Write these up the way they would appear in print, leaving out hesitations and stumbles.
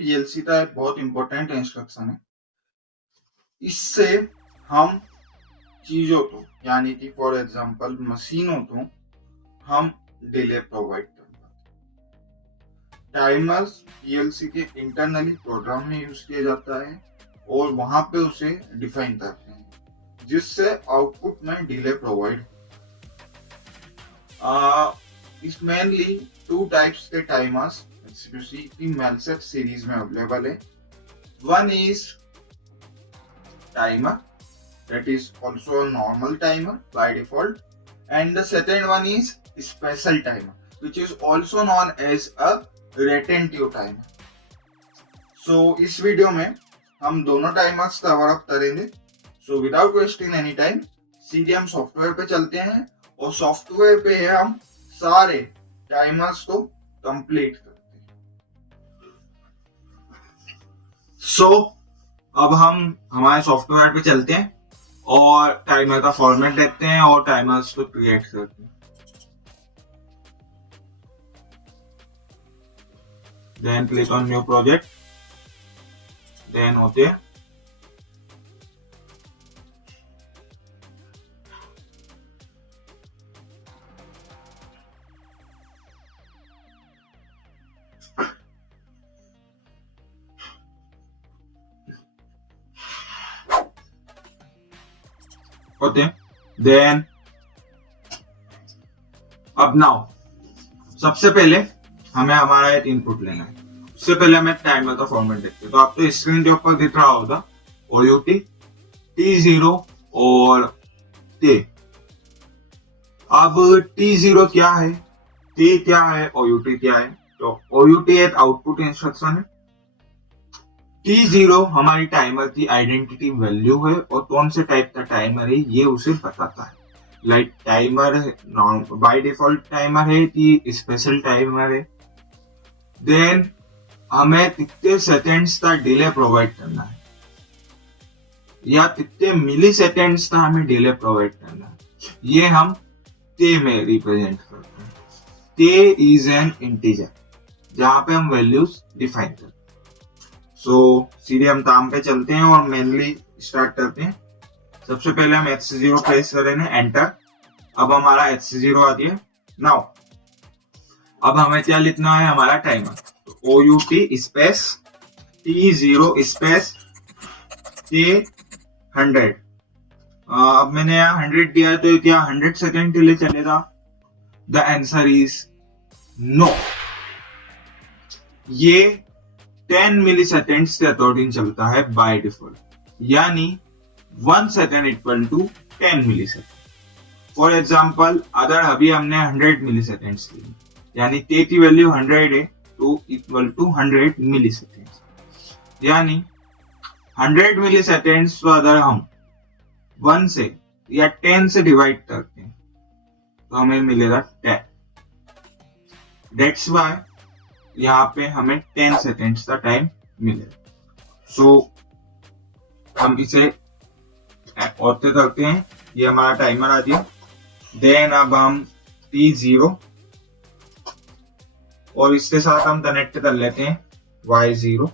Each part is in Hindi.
पीएलसी का एक बहुत इंपॉर्टेंट इंस्ट्रक्शन है। इससे हम चीजों को यानी कि फॉर एग्जांपल मशीनों को हम डिले प्रोवाइड कर पाते। टाइमर्स पीएलसी के इंटरनली प्रोग्राम में यूज किया जाता है और वहां पे उसे डिफाइन करते हैं जिससे आउटपुट में डिले प्रोवाइड। इस मेनली 2 टाइप्स के टाइमर्स की मेलसेट सीरीज में अवेलेबल है। One is timer, that is also a normal timer by default, and the second one is special timer, which is also known as a retentive timer. So इस वीडियो में हम दोनों टाइमर्स कवर अप करेंगे। So without wasting any time, सीधे हम सॉफ्टवेयर पे चलते हैं और सॉफ्टवेयर पे हम सारे टाइमर्स को कंप्लीट करते हैं। So अब हम हमारे सॉफ्टवेयर पे चलते हैं और टाइमर का फॉर्मेट देखते हैं और टाइमर्स को क्रिएट करते हैं। Then click on new project, then होते हैं देन अब नाउ सबसे पहले हमें हमारा एक इनपुट लेना है। उससे पहले हमें टाइमर का फॉर्मेट देखते हैं। तो आपको स्क्रीन के ऊपर दिख रहा होगा OUT T0 और T। अब T0 क्या है, T क्या है, OUT क्या है? तो OUT एक आउटपुट इंस्ट्रक्शन है। T0 हमारी टाइमर की आइडेंटिटी वैल्यू है और कौन से टाइप का टाइमर है ये उसे बताता है। Like timer by default timer है कि स्पेशल टाइमर है। देन हमें कितने सेकेंड्स का डिले प्रोवाइड करना है या कितने मिली सेकेंड्स का हमें डिले प्रोवाइड करना है, ये हम T में रिप्रेजेंट करते हैं। T इज एन इंटीजर जहां पे हम वैल्यूज डिफाइन करते हैं। सो सीधे हम काम पे चलते हैं और मेनली स्टार्ट करते हैं। सबसे पहले हम H0 प्रेस करेंगे, एंटर। अब हमारा H0 आ गया। नाउ अब हमें क्या लिखना है, हमारा टाइमर। तो OUT space T0 space T100। अब मैंने यहाँ 100 दिया है तो क्या 100 सेकेंड डिले चलेगा? The answer is no. ये 10 मिली सेकेंड्स के अकॉर्डिंग चलता है बाय डिफॉल्ट, यानी 1 second equal to 10 milli second. For example अगर अभी हमने 100 मिली सेकेंड्स ली, यानी T की वैल्यू 100 है तो इक्वल टू 100 मिली सेकेंड्स, यानी 100 मिली सेकेंड्स को अगर हम 1 से या 10 से डिवाइड करते हैं तो हमें मिलेगा 10। दैट्स व्हाई यहाँ पे हमें 10 सेकेंड्स का टाइम मिलेगा। सो हम इसे और करते हैं। ये हमारा टाइमर आ गया। देन अब हम T0 और इसके साथ हम कनेक्ट कर लेते हैं Y0।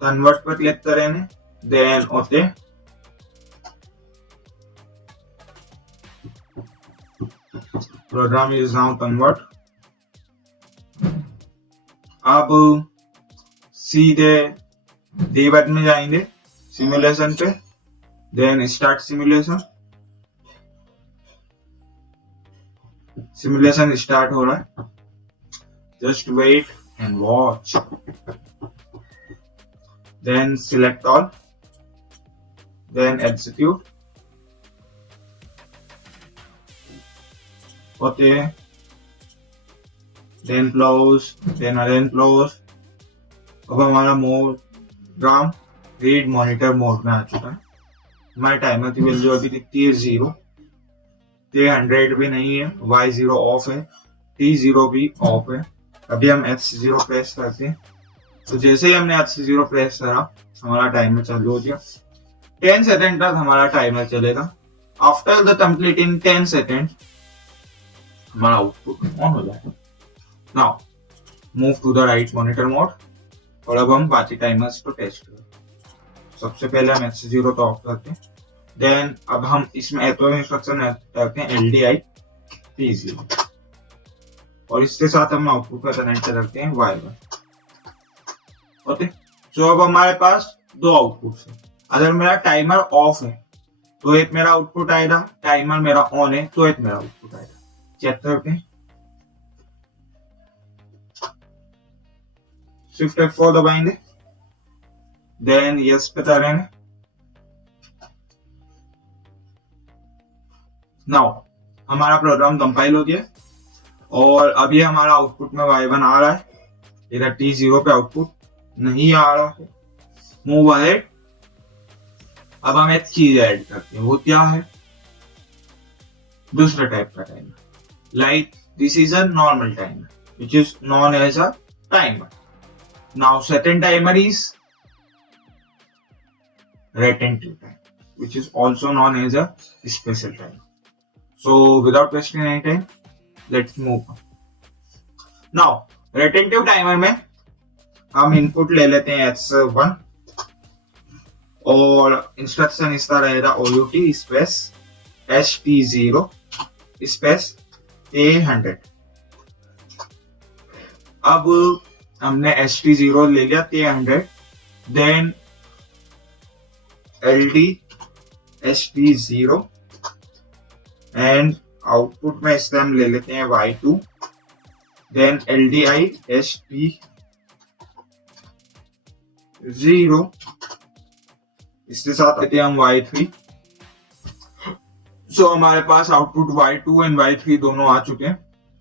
कन्वर्ट पर क्लिक करेंगे, then okay. Program is now convert. अब सीधे डेबग में जाएंगे, सिमुलेशन पे, then start simulation. Simulation start हो रहा है, just wait and watch. Then select all, then execute. Okay, then close, then again close. अब हमारा प्रोग्राम रीड मॉनिटर मोड में आ चुका है। हमारे टाइमर की वैल्यू अभी दिखती है 0, T100 भी नहीं है, Y0 ऑफ है, T0 भी ऑफ है। अभी हम H0 प्रेस करते हैं। तो जैसे ही हमने H0 प्रेस करा हमारा टाइमर चालू हो गया। 10 सेकेंड तक हमारा टाइमर चलेगा। आफ्टर द कंप्लीटिंग 10 सेकेंड हमारा आउटपुट ऑन हो जाएगा। Now move to the right monitor mode और अब हम बाकी टाइमर्स को टेस्ट करें। सबसे पहले हम H0 तो ऑफ करते हैं, देन अब हम इसमें इंस्ट्रक्शन करते हैं LDI T0 और इसके साथ हम आउटपुट का कनेक्ट करते हैं Y1। ओके, सो अब हमारे पास दो आउटपुट है। अगर मेरा टाइमर ऑफ है तो एक मेरा आउटपुट आएगा, टाइमर मेरा ऑन है तो एक मेरा आउटपुट आएगा। चेक करते हैं। Shift F4 दबाएंगे, देन यस पे करेंगे। नाउ हमारा प्रोग्राम कंपाइल हो गया और अभी हमारा आउटपुट में Y1 आ रहा है, इधर T0 पे आउटपुट नहीं आ रहा है। Move ahead. अब हम एक चीज ऐड करते हैं, वो क्या है? दूसरा टाइप का timer, like this is a normal timer which is known as a timer. Now second timer is retentive time, which is also known as a special time. So without wasting any time, let's move on. Now retentive timer में हम इनपुट ले लेते हैं H1 और इंस्ट्रक्शन इसका रहेगा OUT space HT0 space A100। अब हमने HT0 ले लिया A100, then LD HT0 and output में इससे हम ले लेते हैं Y2, देन LDI HT0, इसके साथ लेते हैं हम Y3। सो हमारे पास आउटपुट Y2 एंड Y3 दोनों आ चुके हैं।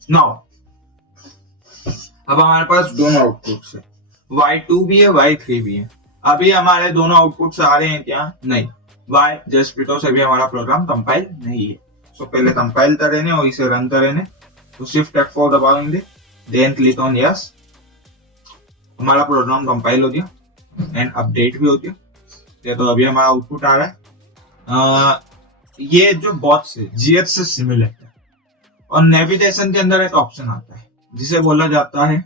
नाउ अब हमारे पास दोनों आउटपुट्स है, Y2 भी है Y3 भी है। अभी हमारे दोनों आउटपुट्स आ रहे हैं क्या? नहीं। वाई? जस्ट बिकॉज अभी हमारा प्रोग्राम कंपाइल नहीं है। सो पहले कंपाइल करेंगे और इसे रन करेंगे, तो Shift F4 दबाएंगे, देन क्लिक ऑन यस। हमारा प्रोग्राम कंपाइल हो गया एंड अपडेट भी हो गया, तो अभी हमारा आउटपुट आ रहा है। ये जो बॉक्स है GH से सिमिलर है और नेविगेशन के अंदर एक ऑप्शन आता है जिसे बोला जाता है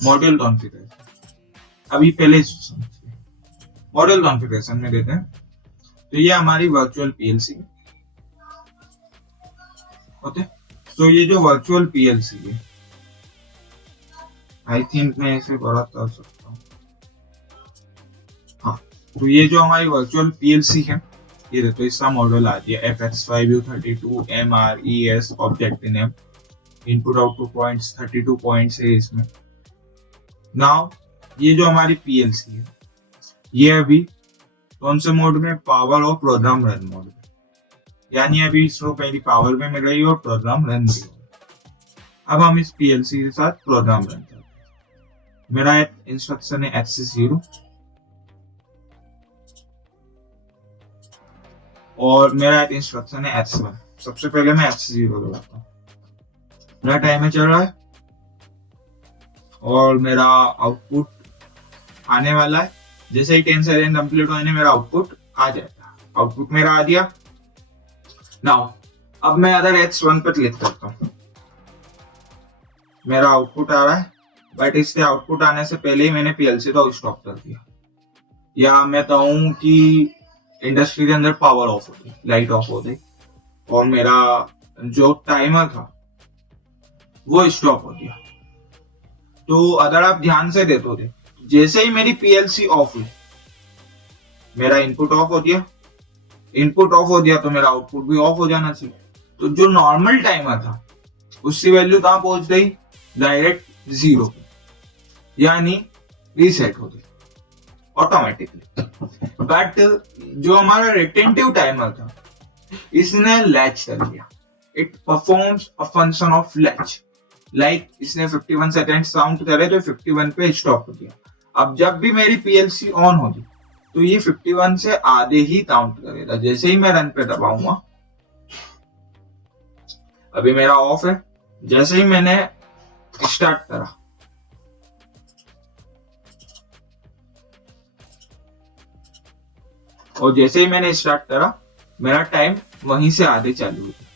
मॉड्यूल कॉन्फ़िगरेशन। अभी पहले मॉडल कॉन्फ़िगरेशन में देते हैं, तो ये हमारी वर्चुअल पीएलसी है। ओके, तो ये जो वर्चुअल पीएलसी है, आई थिंक मैं इसे बड़ा कर सकता हूँ। हाँ, तो ये जो हमारी वर्चुअल पीएलसी है, ये देखो इसका मॉडल आ गया FX5U32 MRES object name, input output points 32 points है इसमें। नाउ ये जो हमारी पीएलसी है, ये अभी कौन से मोड में? पावर और प्रोग्राम रन मोड में, यानी अभी इसको पहली पावर में मिल रही है और प्रोग्राम रन भी हो। अब हम इस पीएलसी के साथ प्रोग्राम रन करते हैं। मेरा एक इंस्ट्रक्शन है H0 और मेरा एक इंस्ट्रक्शन है H1। सबसे पहले मैं H0 दबाता हूँ। मेरा टाइमर चल रहा है और मेरा आउटपुट आने वाला है। जैसे ही 10 सेकंड कंप्लीट होने मेरा आउटपुट आ जाएगा। आउटपुट मेरा आ गया। नाउ अब मैं अगर H1 पर क्लिक करता हूँ, मेरा आउटपुट आ रहा है, बट इसके आउटपुट आने से पहले ही मैंने पीएलसी को स्टॉप कर दिया, या मैं कहूँ कि इंडस्ट्री के अंदर पावर ऑफ हो गई, लाइट ऑफ हो गई और मेरा जो टाइमर था वो स्टॉप हो गया। तो अगर आप ध्यान से देखोगे, जैसे ही मेरी पीएलसी ऑफ हुई, मेरा इनपुट ऑफ हो गया। इनपुट ऑफ हो गया तो मेरा आउटपुट भी ऑफ हो जाना चाहिए। तो जो नॉर्मल टाइमर था उसकी वैल्यू कहां पहुंच गई? डायरेक्ट 0 पे, यानी रीसेट हो गई ऑटोमेटिकली। बट जो हमारा रिटेंटिव टाइमर था, इसने लैच कर दिया। It performs a function of latch, like इसने 51 सेकेंड काउंट करे तो 51 पे स्टॉप हो गया। अब जब भी मेरी पीएलसी ऑन होगी तो ये 51 से आधे ही काउंट करेगा। जैसे ही मैं रन पे दबाऊंगा, अभी मेरा ऑफ है, जैसे ही मैंने स्टार्ट करा और जैसे ही मैंने स्टार्ट करा, मेरा टाइम वहीं से आधे चालू हो गया।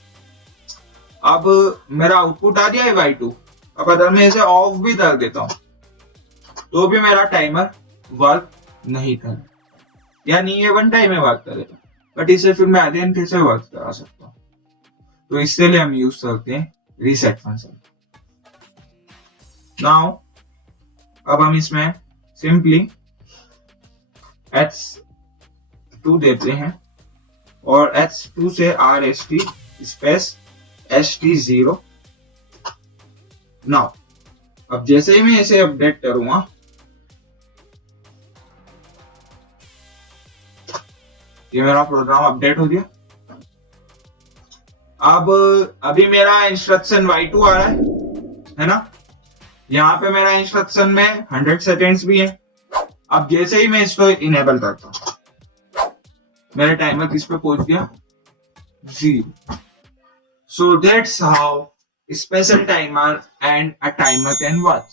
अब मेरा आउटपुट आ गया है y2। अब अगर मैं इसे ऑफ भी कर देता हूं तो भी मेरा टाइमर वर्क नहीं कर, यानी ये वन टाइम में वर्क करेगा, बट इसे फिर मैं अगेन कैसे वर्क करा सकता हूँ? तो इसके लिए हम यूज करते हैं रीसेट फंक्शन। नाउ अब हम इसमें सिंपली h2 देते हैं और h2 से rst स्पेस st0। नाउ अब जैसे ही मैं इसे अपडेट करूंगा ये मेरा प्रोग्राम अपडेट हो गया। अब अभी मेरा इंस्ट्रक्शन y2 आ रहा है ना, यहाँ पे मेरा इंस्ट्रक्शन में 100 सेकेंड्स भी है। अब जैसे ही मैं इसको इनेबल करता हूं मेरा टाइमर किस पे पहुंच गया? 0। So that's how special timer and a timer can work.